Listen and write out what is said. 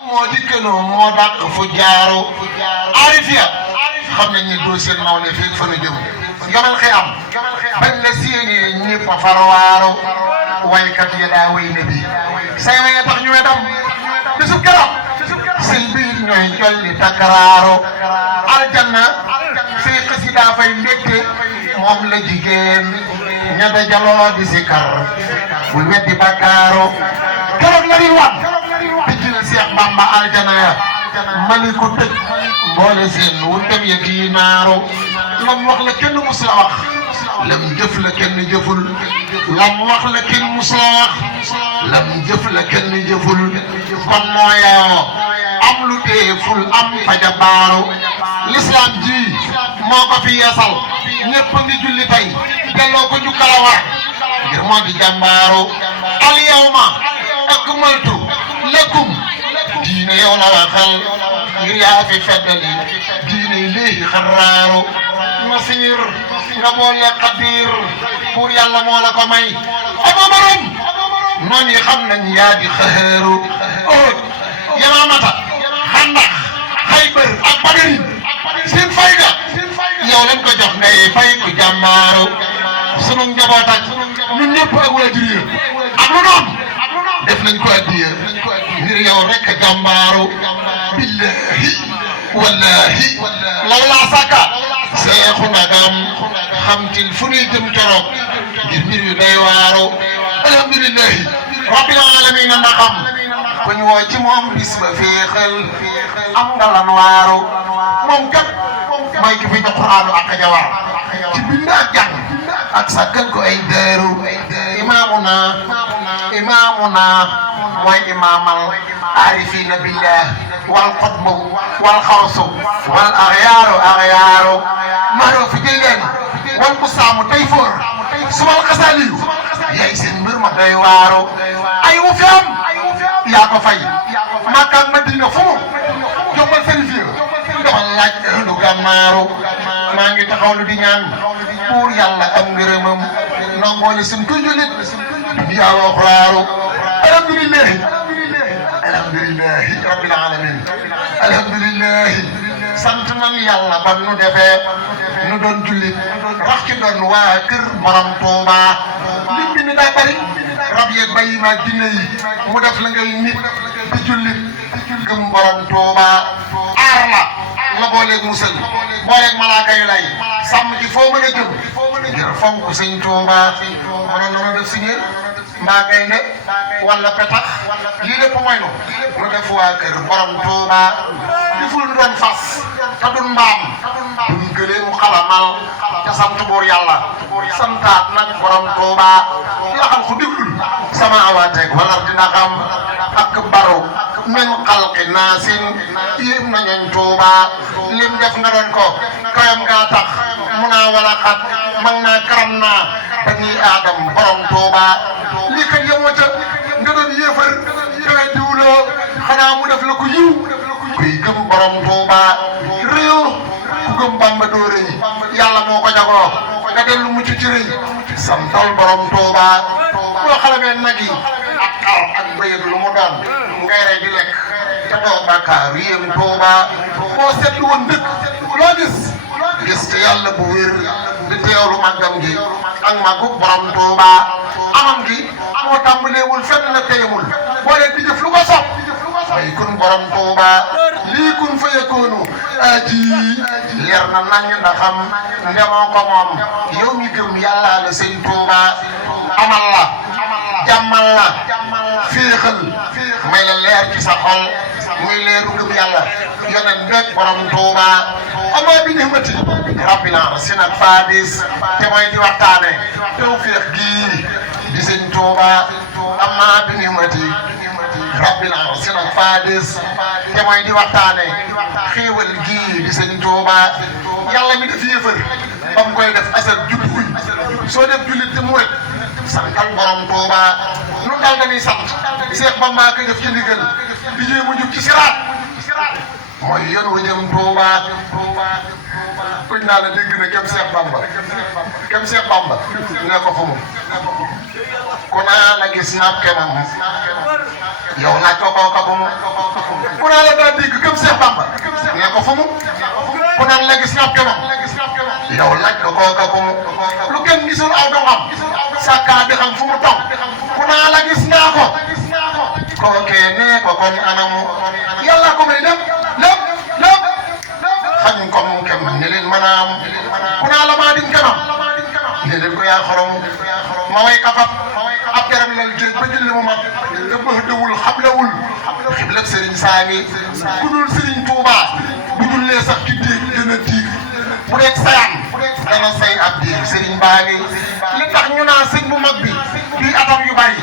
moo di kënoo moo dàq fu jaaro arifiya xam nañ ne doo seen nawle fekk fa nu jëm yamal xëy am bañ la séenee ñëpp a farwaaro waykat ya daa way ne bi say waye tax ñu wedam bisub keroog say biir ñooy jolli takkaraaro aljanna say xasida fay mbégte moom la jigéen ña da jaloo di si kar bul weddi bakkaaro keroog la ñuy wan bijjil Seex Bamba aljana ya mali ko tëj mboole seen wuntem ya diinaaro lam wax la kenn mus la wax lam jëf la kenn jëful lam wax la kenn mus la wax lam jëf la kenn jëful kon mooyoo am lu tee ful am faja baaro l'islam ji moo ko fi yeesal ñëpp ngi julli tey delloo ko jukkala war ngir moo di jàmbaaro al yawma akmaltu lakum diine yow la waxal ngir yaa fi feddali diine léegi xaraaru nasir nga boole xadir pour yàlla moo la ko may abobarom noonu yi xam nañ yaa di xëheeru óot yamaamata xandax xaybar ak badarin seen fay ga yow lañ ko jox ngay fay ku jàmbaaru sunu njaboot ak ñun ñëpp ak waajur yi ak lu doon def nañ ko addiya ngir yow rek jàmbaaru billahi wallahi lawlaa saka seexu ndagam xamtil fu ñuy jëm coroog ngir mbir yu day waaru alhamdulillahi rabbil alamin na xam ku ñu woo ci moom bis ba féexal am ngalan waaru moom kat mooy ki fi jox Qur'aanu ak jawar ci bind ak jàng ak sàkkal ko ay daaru imaamuna mooy imaamal aarifiina billah wal qutbu wal xawsu wal axyaaru maaroo fi jël leen wal kusaamu tey foor subal xasaaliyu yaay seen mbir ma doy waaru ay wu fi am yaa ko fay Makka ak Madina fu mu jombal seen fiir dama laaj lu gàmmaaru maa ngi taxawlu di ñaan pour yàlla am ngërëmam nangooli suñ ko jullit yaa wax raaru alhamdulillahi rabbil alamin alhamdulillahi sant nan yàlla ba nu defee nu doon jullit rax ci doon waa kër borom Tuuba lim bi ni daa bari rab yeeg bayi ma jinne yi mu def la ngay nit di jullit gëm borom Tuuba aar la booleeg musal booleeg malaaka yu lay sàmm ci foo mën a jëm ngir fonk sëñ Tuuba mënoon na def signé mbaa gaynde wala petax lii lépp mooy nu def waa kër borom Tuuba deful nu doon fas te dun mbaam dun gëlee mu xalamal te sant buur yàlla santaat nag borom Tuuba la xam ku déglul sama awaateeg wala dina xam ak baro min xalqi naasin yéem nañu Tuuba lim def nga doon ko kayam ngaa tax mu naa wala xat mag naa karam naa bani aadam borom Tuuba lii kat yemoo ca nga doon yéefar kawe diwloo xanaa mu def la ko yiw kuy gëm borom Tuuba réew ku gëm Bamba doo rëy yàlla moo ko jagoo nga dellu mucc ci rëy santal borom Tuuba boo xalamee nag yi ak xar ak bëyëg lu mu doon ngay rey di lekk te doo bàkkaar yéem Tuuba boo seetlu woon dëkk loo gis te yàlla bu wér di teewlu màggam gi ak màggu borom Tuuba amam gi moo tàmbaleewul fenn na teyamul boo leen di jëf lu ko sopp way kun borom Tuuba lii kun fa yëkkoonu aji leer na nañ ndaxam ndemoo ko moom yow mi gëm yàlla la sëñ Tuuba amal la jàmmal la féexal may la leer ci sa xol muy leeru gëm yàlla yonent beeg borom Tuuba amaa bi nihmati rabbina si nag faadis te mooy di waxtaane tawfeex gii di sëñ Tuuba amaa bi nihmati rabbina si nag faadis te mooy di waxtaane xéewal gii di sëñ Tuuba yàlla mi def yëfër ba mu koy def asal judduguñ soo def jullit te mu rek santal borom Tuuba nu daal dañuy sant Seex Bamba ko def ci ndigal di jéem a jub ci siraat mooy yoon wa jëm Tuuba kuñ naa la dégg na kem Seex Bamba ne ko fu mu ku naa la gis naab kemam yow laaj ko kooka fu mu ku naa la daa dégg gëm Seex Bamba ne ko fu mu ku naan la gis nga gëmam yow laaj ko kooka fu mu lu kenn gisul aw doxam sàkkaa di xam fu mu toog ku naa la gis naa ko kookee nee ko kon anamu yàlla ko may lépp xañ ko mu kem ne leen mën a am ku naa la maa din kanam ne leen ko yaa xorom ma way kafat ab yaram lal géej ba jëli mu mag te bëx dëwul xablewul xibleb Serigne Sami ku dul Serigne Touba bu dul lee sax ci déeg gën a diig bu dee sayaan dana say ab diig Serigne baa ngi li tax ñu naa sëñ bu mag bi bii atam yu bari